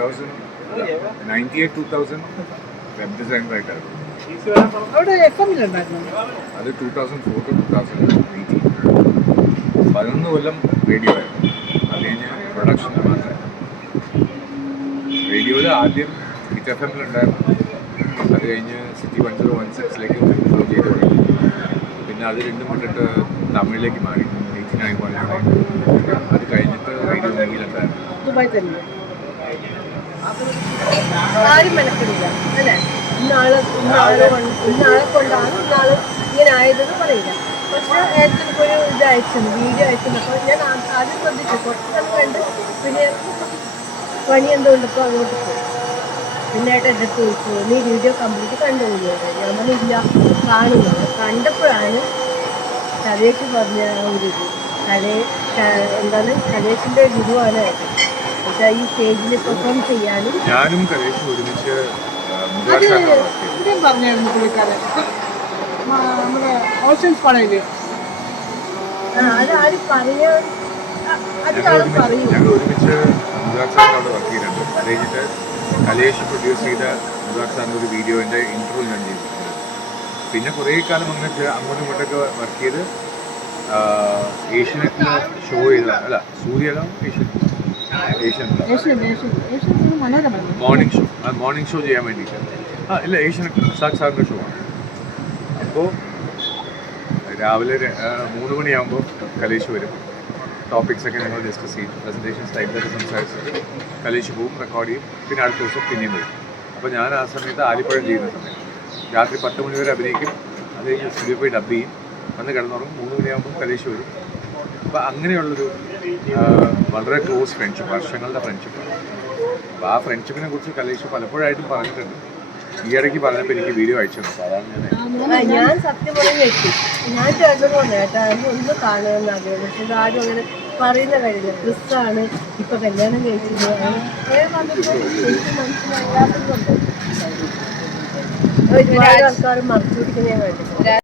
Thousand ninety eight two thousand web ഡിസൈനറായിട്ടായിരുന്നു അവിടെ F എമ്മിലുണ്ടായിരുന്നു അത് two thousand four to two thousand eighteen പതിനൊന്ന് കൊല്ലം റേഡിയോ ആയിരുന്നു. അത് കഴിഞ്ഞ് പ്രൊഡക്ഷൻ റേഡിയോയിൽ ആദ്യം ഹിറ്റ് എഫ് എമ്മിലുണ്ടായിരുന്നു അത് കഴിഞ്ഞ് സിറ്റി വൺ സീറോ വൺ സിക്സിലേക്ക് ചെയ്ത് തുടങ്ങി. പിന്നെ അത് രണ്ടും കൊണ്ടിട്ട് തമിഴിലേക്ക് മാറി. എയ്റ്റി നയൻ പോയിന്റ് അത് കഴിഞ്ഞിട്ട് റേഡിയോ നീലുണ്ടായിരുന്നു ആരും മെനക്കെടില്ല അല്ലേ? ഇന്നാൾ ഇന്നാളെ ഇന്നാളെ കൊണ്ടാണ് ഇന്നാൾ ഇങ്ങനെ ആയതെന്ന് പറയില്ല. പക്ഷെ ഏട്ടനിപ്പോൾ ഒരു ഇത് അയച്ചത് വീഡിയോ അപ്പോൾ ഞാൻ ആദ്യം ശ്രദ്ധിച്ചു. കുറച്ച് നാൾ കണ്ട് പിന്നെ പണി എന്തുകൊണ്ടപ്പോൾ അങ്ങോട്ട് പോയി? പിന്നായിട്ട് എന്റെ ചോദിച്ചു നീ വീഡിയോ കംപ്ലീറ്റ് കണ്ടുപോയി ഞാൻ പറഞ്ഞില്ല കാണുന്നത് കണ്ടപ്പോഴാണ് കലേഷ് പറഞ്ഞ ഒരു ഇത്. കലേ എന്താണ്? കലേഷിന്റെ ഗുരുവാണ് ഈ സ്റ്റേജിൽ പെർഫോം ചെയ്യാനും. ഞാനും കരേഷും ഒരുമിച്ച് അത് മുദ്രാസാണ് ഇവിടെയും പറഞ്ഞായിരുന്നു പുള്ളിക്കാരൻ. മ- നമ്മുടെ ഓഷൻസ് പടയിൽ അത് ആരും പറയാൻ ഞങ്ങൾ ഒരുമിച്ച് പറയും ഞങ്ങൾ ഒരുമിച്ച് മുദ്രാജ് സാറിന്റെ അവിടെ വർക്ക് ചെയ്തിട്ടുണ്ട് അത് കഴിഞ്ഞിട്ട് കലേഷ് പ്രൊഡ്യൂസ് ചെയ്ത സാറിന്റെ ഒരു വീഡിയോന്റെ ഇൻട്രോ ഞാൻ ചെയ്തിട്ടുണ്ട്. പിന്നെ കുറേ കാലം അങ്ങനെ അങ്ങോട്ടും ഇങ്ങോട്ടൊക്കെ വർക്ക് ചെയ്ത് ഏഷ്യനെറ്റിൽ ഷോ ചെയ്ത അല്ല സൂര്യല Asian Asian morning show morning show ചെയ്യാൻ വേണ്ടിയിട്ട്. ആ ഇല്ല ഏഷ്യൻ സാക് സാറിന്റെ ഷോ ആണ്. അപ്പോൾ രാവിലെ മൂന്ന് മണിയാകുമ്പോൾ കലേഷ് വരും. ടോപ്പിക്സ് ഒക്കെ ഞങ്ങൾ ഡിസ്കസ് ചെയ്യും. പ്രസന്റേഷൻ ടൈപ്പിലൊക്കെ സംസാരിച്ചിട്ട് കലേഷ് പോവും റെക്കോർഡ് ചെയ്യും. പിന്നെ അടുത്ത ദിവസം പിന്നെയും വരും. അപ്പോൾ ഞാൻ ആ സമയത്ത് ആലിപ്പഴം ചെയ്യുന്ന സമയം രാത്രി പത്ത് മണി വരെ അഭിനയിക്കും. അത് കഴിഞ്ഞ് സ്റ്റുഡിയോ പോയി ഡബ് ചെയ്യും. വന്ന് കിടന്നുറങ്ങും. മൂന്ന് മണിയാകുമ്പോൾ കലേഷ് വരും. അപ്പോൾ അങ്ങനെയുള്ളൊരു വളരെ ക്ലോസ് ഫ്രണ്ട്ഷിപ്പ് വർഷങ്ങളുടെ ഫ്രണ്ട്ഷിപ്പാണ് അപ്പോൾ ആ ഫ്രണ്ട്ഷിപ്പിനെ കുറിച്ച് കലേഷ് പലപ്പോഴായിട്ടും പറഞ്ഞിട്ടുണ്ട്. ഈ ഇടയ്ക്ക് പറഞ്ഞപ്പോൾ എനിക്ക് വീഡിയോ അയച്ചു സാധാരണ ഞാൻ സത്യം പറഞ്ഞ ഞാൻ ചേട്ടനോട് പറഞ്ഞു ചേട്ടാ ഒന്ന് കാണുമെന്ന് ആഗ്രഹിച്ചു ആരും അങ്ങനെ പറയുന്ന കാര്യമില്ല. ക്രിസ്താണ് ഇപ്പൊ കല്യാണം കഴിച്ചത് എനിക്ക് ഒരുപാട് ആൾക്കാർ മറച്ചു ഞാൻ